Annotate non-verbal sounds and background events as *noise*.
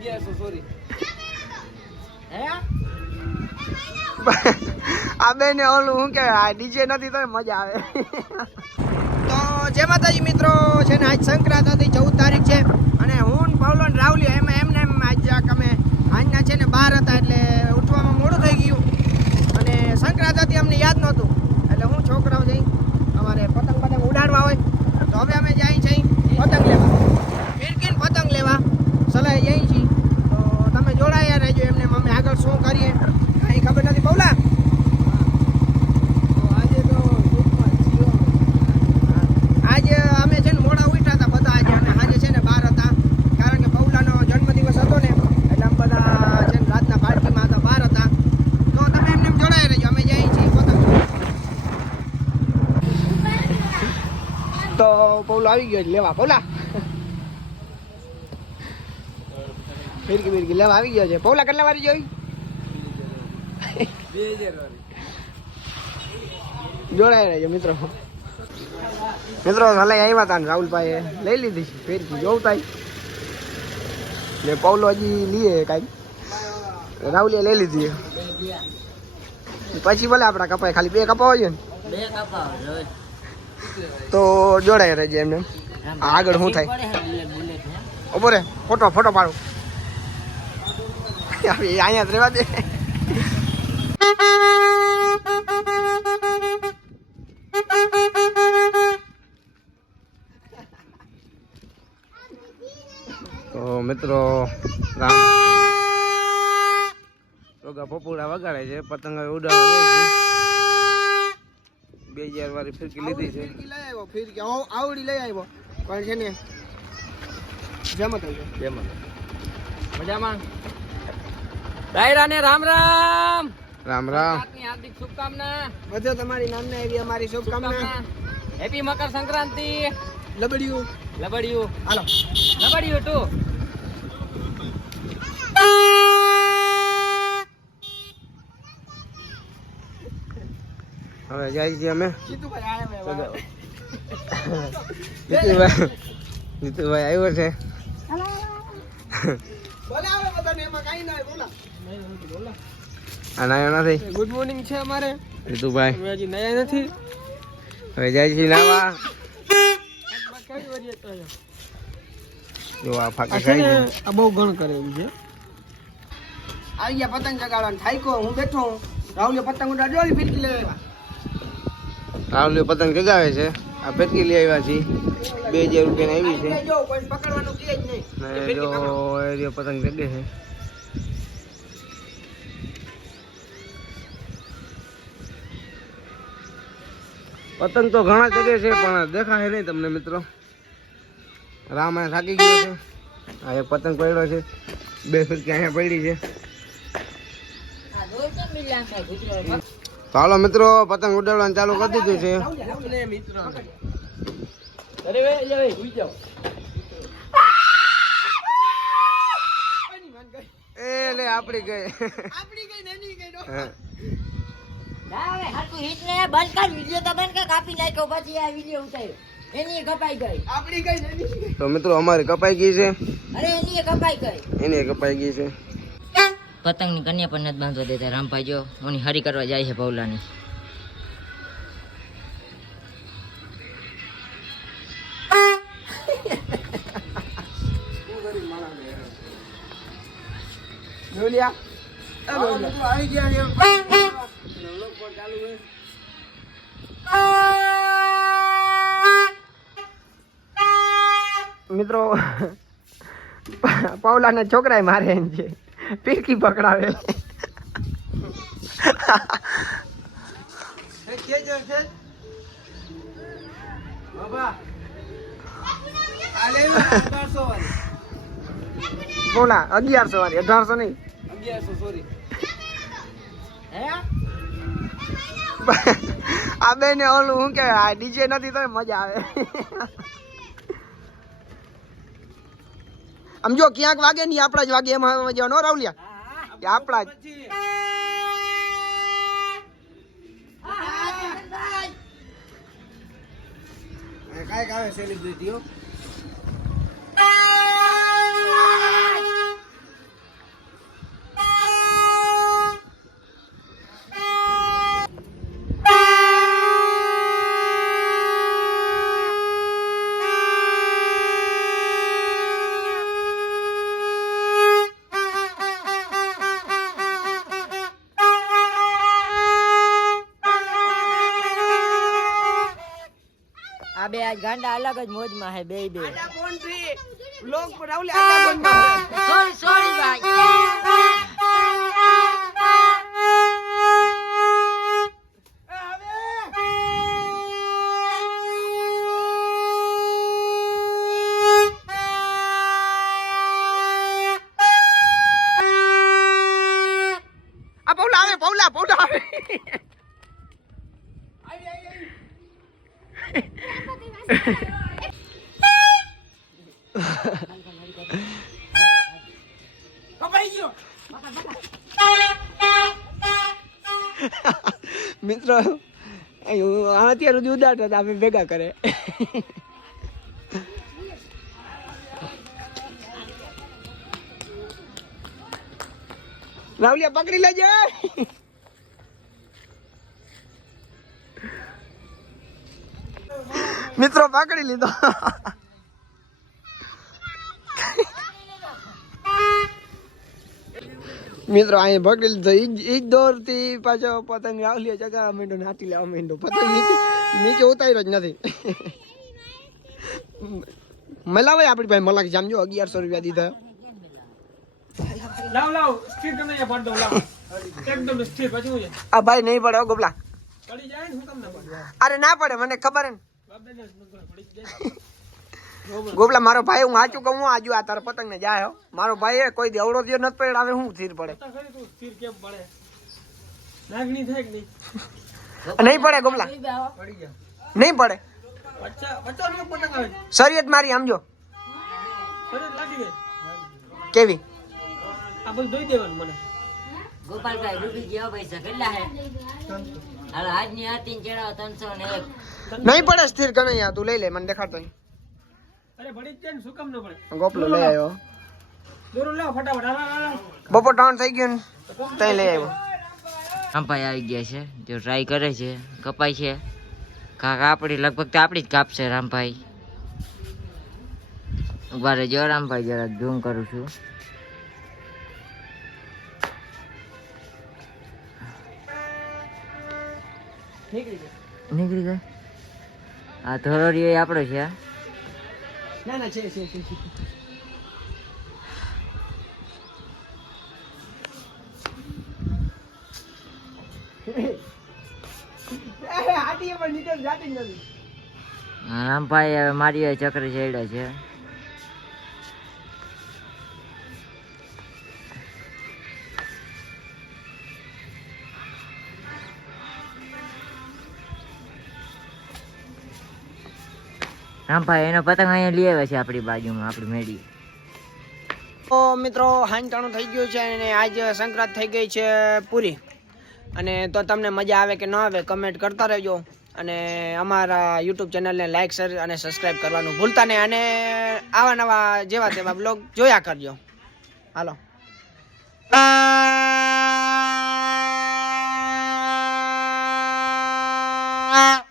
*laughs* આ બે ને ઓલું શું કે ડીજે નથી તો મજા આવે. તો જય માતાજી મિત્રો, છે ને આજ સંક્રાંત ચૌદ તારીખ છે, અને હું પાવલો રાવલી, એમ આજ જાક અમે આજના છે ને બહાર હતા એટલે ઉઠવામાં મોડું થઈ ગયું અને સંક્રાંત હતી અમને યાદ નહોતું એટલે હું છોકરાઓ જઈ અમારે પતંગ પતંગ ઉડાડવા હોય તો હવે અમે જઈ જઈ પતંગ લેવા ફિરકીને પતંગ લેવા સલાહ જઈ છીએ તો તમે જોડાયા રહેજો એમને અમે આગળ શું કરીએ કાંઈ ખબર નથી બહુલા તો આજે તો ટૂંકમાં જીવો આજે અમે છે ને મોડા ઉઠ્યા હતા બધા આજે અને આજે છે ને બહાર હતા કારણ કે બહુલાનો જન્મદિવસ હતો ને એટલે અમે બધા છે ને રાતના પાર્ટીમાં હતા બહાર હતા તો તમે એમને એમ જોડાઈ રહેજો અમે જઈએ છીએ પતંગ તો પૌલો આવી ગયો લેવા પૌલા ફિરકી ફિરકી, લેવા આવી ગયો છે. પૌલા કેટલા વારી જોઈ? જોડાઈ રહેજો, મિત્રો. મિત્રો, ભલે આવ્યા હતા રાહુલભાઈએ લઈ લીધી છે ફિરકી, જોઉં તાઈ. ને પૌલો હજી લીએ કાંઈ. રાહુલે લઈ લીધી પછી ભલે આપણા કપાય ખાલી બે કપાવા જોઈએ ને. બે કપા તો જોડાઈ રહેજે એમને. આગળ શું થાય? ઊભો રે, ફોટો ફોટો પાડો. અહીંયા જ રહેવા દે. તો મિત્રો, રામ. ટોગા પપોડા વગાડે છે, પતંગ ઉડાવે બે હજાર વાળી ફિરકી લીધી છે. ફિરકી લઈ આવ્યો ફિરકી. આવડી લઈ આવ્યો. પણ છે ને જમત થઈ મજામાં? ડાયરાને રામ રામ. રામ રામ. આપની હાર્દિક શુભકામના. બધો તમારી નામને એવી અમારી શુભકામના. હેપી મકર સંક્રાંતિ. લબડિયું. લબડિયું. હાલો. લબડિયું ટુ. હવે જાય છીએ અમે. જીતુભાઈ આવ્યા છે. આ નાયો નથી. ગુડ મોર્નિંગ છે અમારે. હજી નયા નથી. હવે જાય છીએ નાવા જો આ આ ફાકી છે ને ખાઈ આ બહુ ગણ કરે એવું છે. આવી ગયા પતંગ ચગાડવાનું થાયકો હું બેઠો હું. રાહુલે પતંગ ઉડાડ્યો ફિરકી લઈ રાહુલે પતંગ ચગાવે છે. આ ફિરકી લઈ આવ્યા છીએ. બે હજાર રૂપિયાની આવી છે. જો કોઈ પકડવાનું કે જ નહીં. ને જો એ પતંગ ચગે છે. પતંગ તો ઘણા ચગે છે પણ દેખાય નહીં તમને મિત્રો. રામ અહીંયા થાકી ગયો છે. આ એક પતંગ પડ્યો છે. બે ફિરકી અહીંયા પડી છે. હાલો મિત્રો પતંગ ઉડાડવાનું ચાલુ કરી દીધું છે. એ લે આપડી ગઈ. આપડી કઈ નાની ગઈ. તો મિત્રો અમારી કપાઈ ગઈ છે. અરે એની કપાઈ ગઈ. એની કપાઈ ગઈ છે. પતંગની કન્યા પણ નથી બાંધવા દેતા. રામભાઈ જો ઓની હરી કરવા જાય છે પૌલાની મિત્રો *laughs* પાવલાના છોકરાએ મારે એમ છે. પીરકી પકડાવે. બોલા અગિયારસો વાળી અઢારસો નહીં. અગિયારસો સોરી આ બે ને ઓલું શું કે ડીજે નથી તો મજા આવે. આમ જો ક્યાંક વાગે નહીં આપણા જ વાગે એમાં જવાનો રાવલિયા. કે આપણા જ. કાંઈક આવે સેલિબ્રિટીઓ બે આજ ગાંડા અલગ જ મોજમાં હે બે બે. આડા ફોનથી લોક રાવલી આડા ફોન સોરી સોરી ભાઈ. આ પૌલા આવે પૌલા પૌલા આવે મિત્રો અત્યાર સુધી ઉદારતા હતા અમે ભેગા કરે. રાવલિયા પકડી લેજે. મિત્રો પકડી લીધો. મિત્રો અહીંયા પકડી લીધો. ઈ જ- દોરથી પાછો પતંગ આવલી ચગાવવા માંડ્યો નાટી લેવા માંડ્યો પતંગ નીચે નીચે ઉતાર્યો જ નથી. મલાવાય આપણી પાસે મલાક જામજો અગિયારસો રૂપિયા દીધા. લાવ લાવ. સ્થિર તમે અહીંયા પાડ દો લાવ. એકદમ સ્થિર પછી આ ભાઈ નહીં પડે હો પડી જાય ને હું તમને અરે ના પડે મને ખબર હે ને. ગોપલા મારો ભાઈ હું સાચું કહું આજુ આ તારા પતંગ ને જાય હો. મારો ભાઈ એ કોઈ દેવડો દિયો નથી પડે હવે હું સ્થિર પડે? પતા ખરી તું સ્થિર કેમ પડે? નાગણી થાય કે નહીં? નહીં પડે ગોપલા. નહીં પડે. આવે. શરીયત મારી સમજો કેવી? આ બધું ધોઈ દેવાનું મને. ગોપાલભાઈ ડૂબી ગયો ભાઈ કેટલા હે. હાલ આજની હતી ને ચડાવો ત્રણસો ને એક. નહીં પડે સ્થિર કનૈયા તું લઈ લે મને દેખાડતો અરે ભડી જ ને શું કામ ન પડે ગોપલો લઈ આવ્યો. દોરો લાવ ફટાફટ હાલા હાલા બપોર ટાણ થઈ ગયું ને તઈ લઈ આવ્યો. રામભાઈ આવી ગયા છે જો ટ્રાય કરે છે કપાય છે. કા આપણી લગભગ તો આપણી જ કાપશે રામભાઈ. ઊભા રહેજો રામભાઈ જરાક ઝૂમ કરું છું. નીકળી ગયો. આ ધોરોડીઓ આપણો છે. ના ના છે છે છે રામભાઈ *laughs* હવે મારી ચક્ર ચડ્યા છે. રામભાઈ એનો પતંગ અહીંયા લઈ આવ્યા છે આપણી બાજુમાં આપણી મેળી. તો મિત્રો હાંટાણું થઈ ગયું છે અને આજ સંક્રાંત થઈ ગઈ છે પૂરી. અને તો તમને મજા આવે કે ન આવે કમેન્ટ કરતા રહેજો. અને અમારા યુટ્યુબ ચેનલને લાઈક શેર અને સબસ્ક્રાઈબ કરવાનું ભૂલતા નહીં. અને આવા નવા જેવા તેવા બ્લોગ જોયા કરજો. હાલો. આ